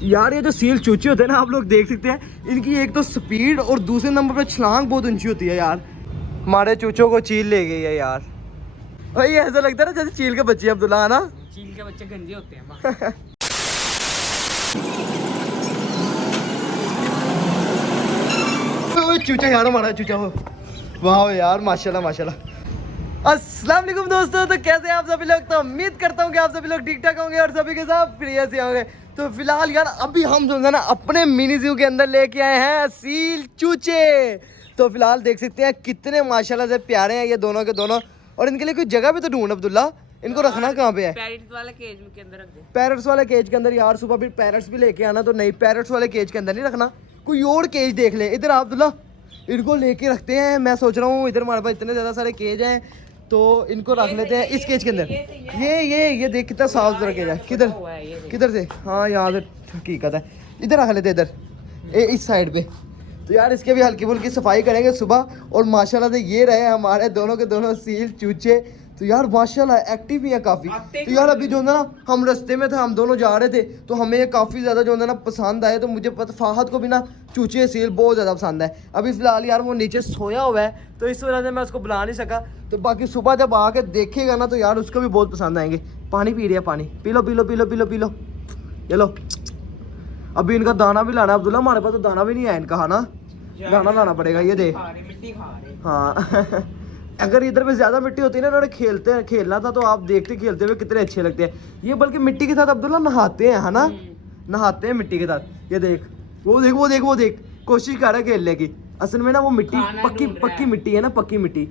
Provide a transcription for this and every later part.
यार ये जो सील चूचे होते हैं ना, आप लोग देख सकते हैं, इनकी एक तो स्पीड और दूसरे नंबर पे छलांग बहुत ऊंची होती है यार। हमारे चूचों को चील ले गई है यार। भाई ऐसा लगता है ना जैसे चील के बच्चे अब्दुल्ला, है ना? चील के बच्चे गंदे होते हैं। चूचा यार, हमारा चूचा हो, वाह यार, माशाल्लाह माशाल्लाह। अस्सलाम वालेकुम दोस्तों, तो कैसे हैं आप सभी लोग? तो उम्मीद करता हूँ कि आप सभी लोग ठीक ठाक होंगे और सभी के साथ प्रिय से होंगे। तो फिलहाल यार अभी हम जो है ना अपने मिनी ज़ू के अंदर लेके आए हैं सील चूचे। तो फिलहाल देख सकते हैं कितने माशाल्लाह से प्यारे हैं ये दोनों के दोनों। और इनके लिए कोई जगह भी तो ढूंढ अब्दुल्ला, इनको रखना कहाँ पे है? पैरट्स वाले केज के अंदर रख दे। पैरट्स वाले केज के अंदर यार, सुबह भी पैरट्स भी लेके आना, तो नहीं, पैरट्स वाले केज के अंदर नहीं रखना, कोई और केज देख ले। इधर अब्दुल्ला इनको लेके रखते हैं, मैं सोच रहा हूँ इधर हमारे पास इतने ज़्यादा सारे केज हैं तो इनको रख लेते हैं इस केज के अंदर। ये देख कितना साफ सुथरा केज है। किधर किधर से? हाँ यहाँ से हकीकत है, इधर रख लेते इधर इस साइड पे। तो यार इसके भी हल्की फुल्की सफाई करेंगे सुबह। और माशाल्लाह से ये रहे हमारे दोनों के दोनों सील चूचे। तो यार माशाल्लाह एक्टिव भी है काफ़ी। तो यार अभी जो है ना हम रास्ते में थे, हम दोनों जा रहे थे, तो हमें ये काफ़ी ज़्यादा जो है ना पसंद आए। तो मुझे पता फाहद को भी ना चूचे सील बहुत ज़्यादा पसंद है। अभी फ़िलहाल यार वो नीचे सोया हुआ है, तो इस वजह से मैं उसको बुला नहीं सका। तो बाकी सुबह जब आके देखेगा ना तो यार उसको भी बहुत पसंद आएंगे। पानी पी रही है, पानी P low P low P low P low P low, ये लो। अभी इनका दाना भी लाना है अब्दुल्ला, हमारे पास तो दाना भी नहीं है इनका, है ना? दाना लाना पड़ेगा। ये देख, हाँ अगर इधर पे ज्यादा मिट्टी होती है ना, इन्होंने खेलना था तो आप देखते खेलते हुए कितने अच्छे लगते हैं। ये बल्कि मिट्टी के साथ अब्दुल्ला नहाते हैं, है ना? नहाते हैं मिट्टी के साथ। ये देख, वो देख वो देख वो देख, कोशिश कर रहा है खेलने की। असल में ना वो मिट्टी पक्की मिट्टी है ना, पक्की मिट्टी,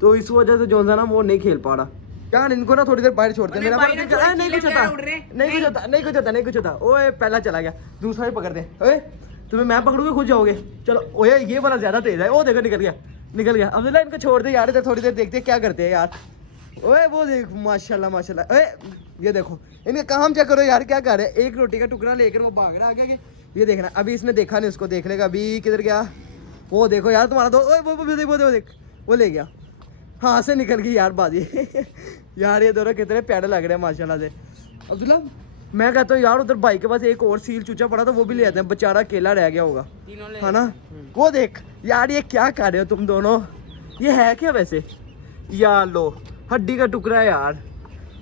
तो इस वजह से जो है ना वो नहीं खेल पा रहा। यार इनको ना थोड़ी देर बाहर छोड़ते हैं। नहीं कुछ होता। ओए पहला चला गया, दूसरा ही पकड़ते हैं। ओए तुम्हें मैं पकड़ूंगा, खुद जाओगे। चलो ओए ये वाला ज्यादा तेज है, वो देखो निकल गया। अब्दुल्ला इनको छोड़ दे यार, थोड़ी देर देखते हैं क्या करते हैं यार। ओए वो देख, माशाल्लाह माशाल्लाह। ओए ये देखो इनका काम चेक करो यार, क्या कर रहे हैं। एक रोटी का टुकड़ा लेकर वो भाग रहा है आगे। ये देखना, अभी इसने देखा नहीं, उसको देख लेगा। अभी किधर गया वो देखो यार तुम्हारा दोस्त। ओए वो देख वो ले गया, हाँ से निकल गई यार बाजी। यार ये दोनों कितने प्यारे लग रहे हैं माशाल्लाह से। अब्दुल्ला मैं कहता हूँ यार उधर भाई के पास एक और सील चूचा पड़ा था, वो भी ले आते हैं, बेचारा अकेला रह गया होगा, है ना? वो देख यार ये क्या कर रहे हो तुम दोनों, ये है क्या वैसे? यार लो हड्डी का टुकड़ा है यार,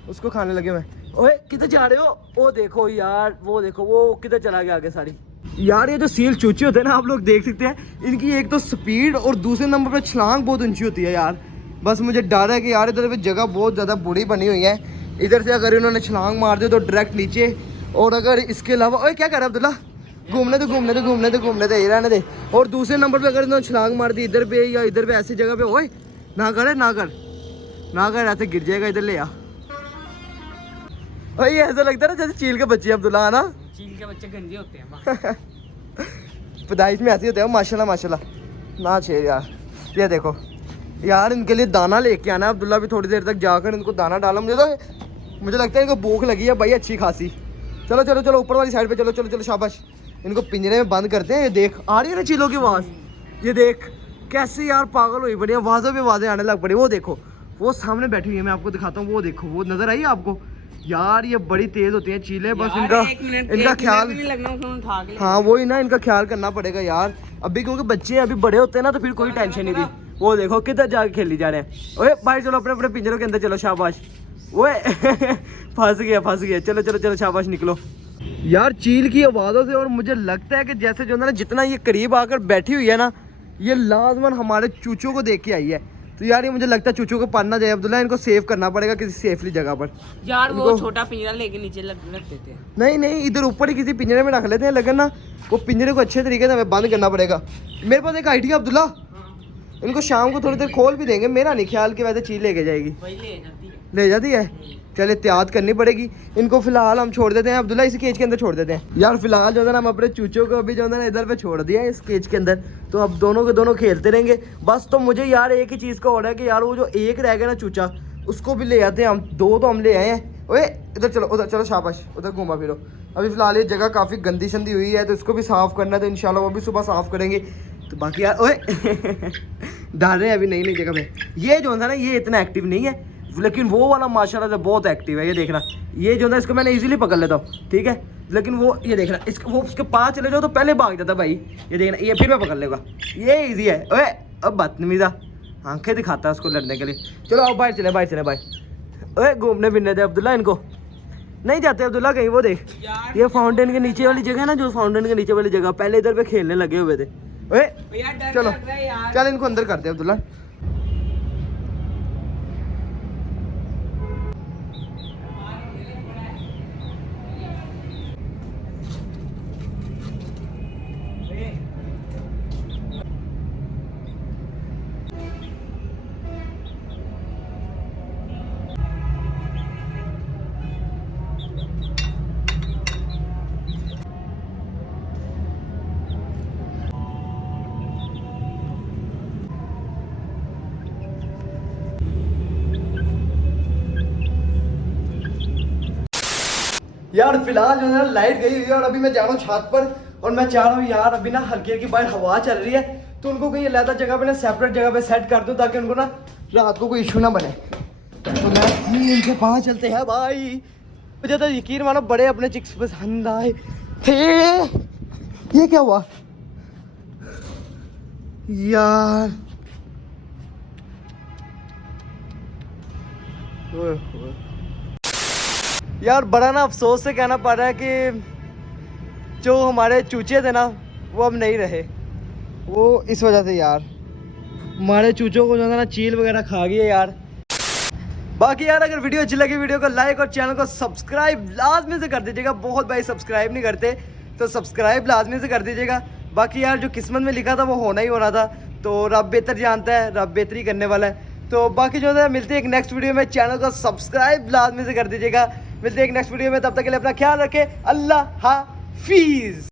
उसको खाने लगे मैं। ओए किधर जा रहे हो? वो देखो यार, वो देखो वो किधर चला गया आगे सारी। यार ये जो सील चूचे होते हैं ना, आप लोग देख सकते हैं, इनकी एक तो स्पीड और दूसरे नंबर पर छलांग बहुत ऊंची होती है यार। बस मुझे डर है कि यार इधर पे जगह बहुत ज़्यादा बुरी बनी हुई है, इधर से अगर इन्होंने छलांग मार दी तो डायरेक्ट नीचे। और अगर इसके अलावा ओए क्या कर रहा है अब्दुल्ला? घूमने दे ये रहने दे। और दूसरे नंबर पे अगर इन्होंने छलांग मार दी इधर पे या इधर पे ऐसी जगह पे, ओए ना कर ऐसे गिर जाएगा। इधर ले आ भाई, ऐसा लगता है ना जैसे चील के बच्चे अब्दुल्ला, है ना? चील के बच्चे गंदे होते हैं। पैदाइश में ऐसे होते हैं माशाल्लाह माशाल्लाह ना छेड़ यार। ये देखो यार इनके लिए दाना लेके आना है अब्दुल्ला, भी थोड़ी देर तक जाकर इनको दाना डाला। मुझे लगता है इनको भूख लगी है भाई अच्छी खासी। चलो ऊपर वाली साइड पे चलो शाबाश। इनको पिंजरे में बंद करते हैं। ये देख आ रही है ना चीलों की आवाज़, ये देख कैसे यार पागल हुई पड़ी, आवाज़ों पे आवाज़ें आने लग पड़ी। वो देखो वो सामने बैठी हुई है, मैं आपको दिखाता हूँ। वो देखो वो नजर आई आपको? यार ये बड़ी तेज होती हैं चीलें, बस इनका ख्याल, हाँ वही ना, इनका ख्याल करना पड़ेगा यार अभी, क्योंकि बच्चे अभी बड़े होते हैं ना तो फिर कोई टेंशन नहीं थी। वो देखो किधर जाके खेली जा रहे हैं। ओए भाई चलो अपने अपने पिंजरों के अंदर चलो, शाबाश। ओए फंस गया। चलो शाबाश निकलो। यार चील की आवाज़ों से और मुझे लगता है कि जैसे जो है ना जितना ये करीब आकर बैठी हुई है ना, ये लाजमन हमारे चूचों को देख के आई है। तो यार ये मुझे लगता है चूचों को पालना चाहिए अब्दुल्ला, इनको सेव करना पड़ेगा किसी सेफली जगह पर। यार वो छोटा पिंजरा लेके नीचे रख देते हैं। नहीं इधर ऊपर ही किसी पिंजरे में रख लेते हैं, लेकिन ना वो पिंजरे को अच्छे तरीके से हमें बंद करना पड़ेगा। मेरे पास एक आइडिया अब्दुल्ला, इनको शाम को थोड़ी देर खोल भी देंगे। मेरा नहीं ख्याल कि वैसे चीज लेके जाएगी, ले जाती है। चल एहतियात करनी पड़ेगी। इनको फिलहाल हम छोड़ देते हैं अब्दुल्ला, इसी केज के अंदर छोड़ देते हैं। यार फिलहाल जो है ना हम अपने चूचों को अभी जो है ना इधर पे छोड़ दिया है इस केज के अंदर, तो अब दोनों के दोनों खेलते रहेंगे बस। तो मुझे यार एक ही चीज़ का ऑर्डर है कि यार वो जो एक रह गया ना चूचा, उसको भी ले आते हैं हम। दो तो हम ले आए हैं। ओए इधर चलो, उधर चलो शाबाश, उधर घूमा फिरो। अभी फिलहाल ये जगह काफ़ी गंदी शंदी हुई है, तो इसको भी साफ़ करना है, तो इंशाल्लाह वो भी सुबह साफ़ करेंगे। तो बाकी यार ओए डाल रहे हैं अभी नई जगह पे। ये जो है ना ये इतना एक्टिव नहीं है, लेकिन वो वाला माशाल्लाह से बहुत एक्टिव है। ये देखना, ये जो है इसको मैंने इजीली पकड़ लेता हूँ, ठीक है? लेकिन वो ये देखना इसका वो उसके पास चले जाओ तो पहले भाग जाता भाई। ये देखना ये फिर मैं पकड़ लेगा, ये इजी है। ओए अब बदतमीज़ा आंखें दिखाता है उसको लड़ने के लिए। चलो आओ बाहर चले भाई। ओए घूमने फिरने दे अब्दुल्ला इनको। नहीं जाते अब्दुल्ला कहीं, वो देख ये फाउंटेन के नीचे वाली जगह है ना, जो फाउंटेन के नीचे वाली जगह पहले इधर पे खेलने लगे हुए थे। ओए चलो चल इनको अंदर करते अब्दुल्ला। यार फिलहाल जो है ना लाइट गई हुई है और अभी मैं जा रहा हूँ छत पर और मैं चाह रहा हूँ यार अभी ना हल्की हल्की बाहर हवा चल रही है तो उनको कहीं अलग जगह पे ना सेपरेट जगह पे सेट कर दूँ ताकि उनको ना रात को कोई इशू ना बने। तो मैं इनके पास चलते हैं भाई। मुझे तो यकीन मानो बड़े अपने चिक्स पसंद आए थे। ये क्या हुआ यार? यार बड़ा ना अफसोस से कहना पड़ रहा है कि जो हमारे चूचे थे ना वो अब नहीं रहे। वो इस वजह से यार हमारे चूचों को जो है ना चील वगैरह खा गई है यार। बाकी यार अगर वीडियो अच्छी लगी वीडियो को लाइक और चैनल को सब्सक्राइब लाजमी से कर दीजिएगा। बहुत भाई सब्सक्राइब नहीं करते तो सब्सक्राइब लाजमी से कर दीजिएगा। बाकी यार जो किस्मत में लिखा था वो होना ही होना था, तो रब बेहतर जानता है, रब बेहतरी करने वाला है। तो बाकी जो है मिलते हैं एक नेक्स्ट वीडियो में। चैनल को सब्सक्राइब लाजमी से कर दीजिएगा। मिलते हैं एक नेक्स्ट वीडियो में, तब तक के लिए अपना ख्याल रखें। अल्लाह हाफिज़।